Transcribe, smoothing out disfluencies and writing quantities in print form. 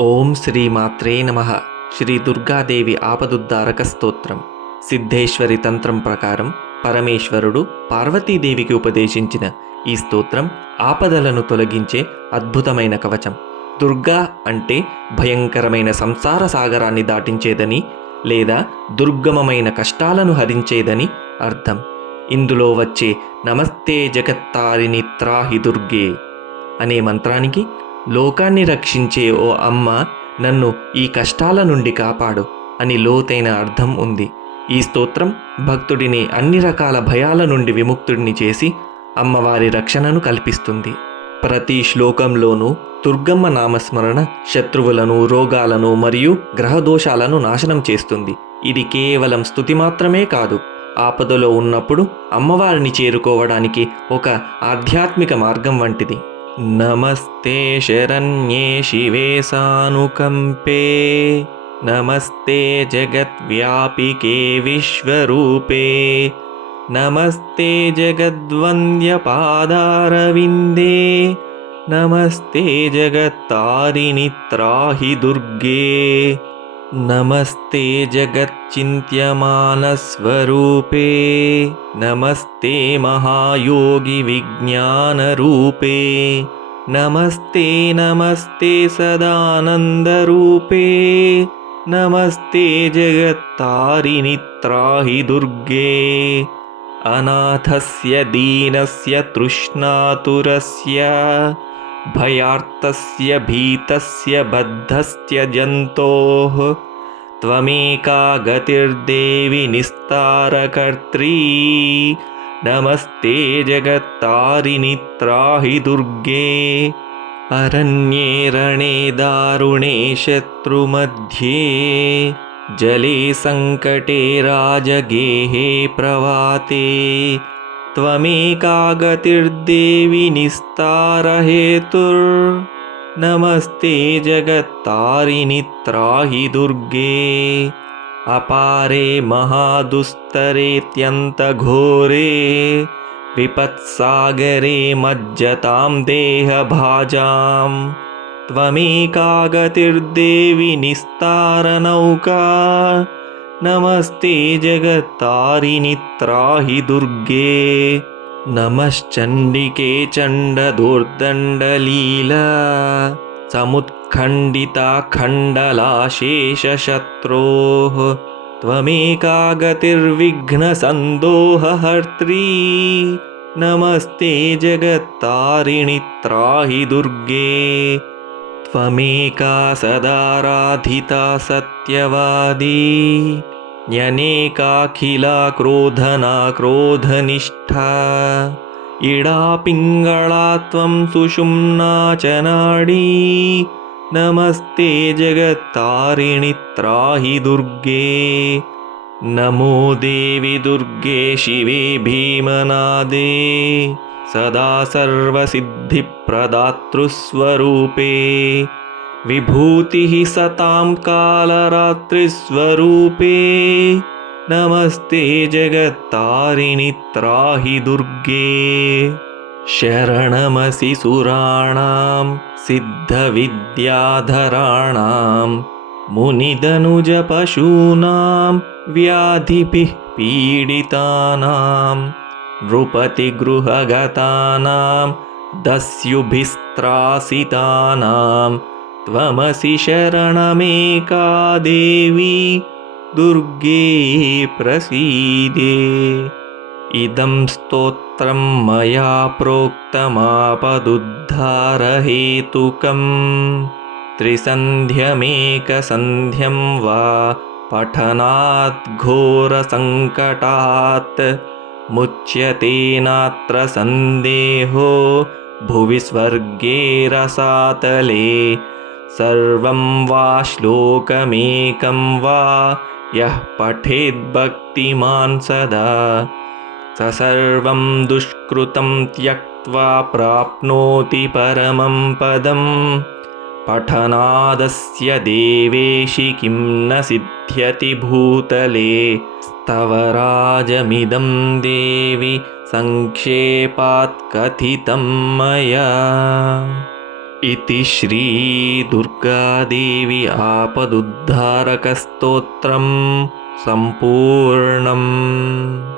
ఓం శ్రీ మాత్రే నమః. శ్రీ దుర్గాదేవి ఆపదుద్ధారక స్తోత్రం. సిద్ధేశ్వరి తంత్రం ప్రకారం పరమేశ్వరుడు పార్వతీదేవికి ఉపదేశించిన ఈ స్తోత్రం ఆపదలను తొలగించే అద్భుతమైన కవచం. దుర్గా అంటే భయంకరమైన సంసార సాగరాన్ని దాటించేదని లేదా దుర్గమమైన కష్టాలను హరించేదని అర్థం. ఇందులో వచ్చే నమస్తే జగత్తారిణి త్రాహి దుర్గే అనే మంత్రానికి లోకాన్ని రక్షించే ఓ అమ్మ, నన్ను ఈ కష్టాల నుండి కాపాడు అని లోతైన అర్థం ఉంది. ఈ స్తోత్రం భక్తుడిని అన్ని రకాల భయాల నుండి విముక్తుడిని చేసి అమ్మవారి రక్షణను కల్పిస్తుంది. ప్రతి శ్లోకంలోనూ దుర్గమ్మ నామస్మరణ శత్రువులను, రోగాలను మరియు గ్రహదోషాలను నాశనం చేస్తుంది. ఇది కేవలం స్తుతి మాత్రమే కాదు, ఆపదలో ఉన్నప్పుడు అమ్మవారిని చేరుకోవడానికి ఒక ఆధ్యాత్మిక మార్గం వంటిది. నమస్తే శరణ్యే శివే సానుకంపే, నమస్తే జగద్వ్యాపికే విశ్వరూపే, నమస్తే జగద్వంద్య పాదారవిందే, నమస్తే జగత్తారిణి త్రాహి దుర్గే, నమస్తే జగచ్చింత్యమానస్వరూపే, నమస్తే మహాయోగి విజ్ఞానరూపే, నమస్తే నమస్తే సదానందరూపే, నమస్తే జగత్తారిణి త్రాహి దుర్గే, అనాథస్య దీనస్య తృష్ణాతురస్య, భయార్తస్య భీతస్య బద్ధస్య జంతోః, త్వమేకా గతిర్దేవి నిస్తారకర్త్రీ, నమస్తే జగత్తారిణి త్రాహి దుర్గే, అరణ్యే రణే దారుణే శత్రుమధ్యే, జలే సంకటే రాజగేహే ప్రవాతే, త్వమేకా గతిర్దేవి నిస్తారహేతుర్, నమస్తే జగత్తారిణి త్రాహి దుర్గే, అపారే మహాదుస్తరేత్యంతఘోరే, విపత్సాగరే మజ్జతాం దేహభాజాం, త్వమేకా గతిర్దేవి నిస్తారనౌకా, నమస్తే జగత్తారిణి త్రాహి దుర్గే, నమశ్చండికే చండదోర్దండలీలా, సముత్ఖండితా ఖండలాశేషశత్రోః, త్వమేకా గతిర్విఘ్నసందోహహర్త్రీ, నమస్తే జగత్తారిణి త్రాహి దుర్గే, త్వమేకా సదారాధితా సత్యవాదీ, న్యనేకాఖిలా క్రోధనా క్రోధనిష్ఠా, ఇడా పింగళా త్వం సుషుమ్నా చ నాడీ, నమస్తే జగత్తారిణి త్రాహి దుర్గే, నమో దేవి దుర్గే శివే భీమనాదే, సదా సర్వసిద్ధిప్రదాతృస్వరూపే, విభూతిః సతాం కాలరాత్రిస్వరూపే, నమస్తే జగత్తారిణి త్రాహి దుర్గే, శరణమసి సురాణాం సిద్ధవిద్యాధరాణాం, మునిదనుజ పశూనాం వ్యాధిభిః పీడితానాం, నృపతి గృహగతానాం దస్యుభిస్త్రాసితానాం, త్వమసి శరణమేకా దేవి దుర్గే ప్రసీదే. ఇదం స్తోత్రం మయా ప్రోక్తమాపదుద్ధారహేతుకం, త్రిసంధ్యమేకసంధ్యం వా పఠనాత్ ఘోరసంకటాత్, ముచ్యతే నాత్ర సందేహో భువి స్వర్గే రసాతలే, సర్వం వా శ్లోకమేకం వా యః పఠేద్భక్తిమాన్ సదా, స సర్వం దుష్కృతం త్యక్త్వా ప్రాప్నోతి పరమం పదం, పఠనాదస్య దేవేషి కిం న సిద్ధ్యతి భూతలే, స్తవరాజమిదం దేవి సంక్షేపాత్ కథితం మయా. इति श्रीदुर्गादेवी आपदुद्धारकस्तोत्रम् सम्पूर्णम्।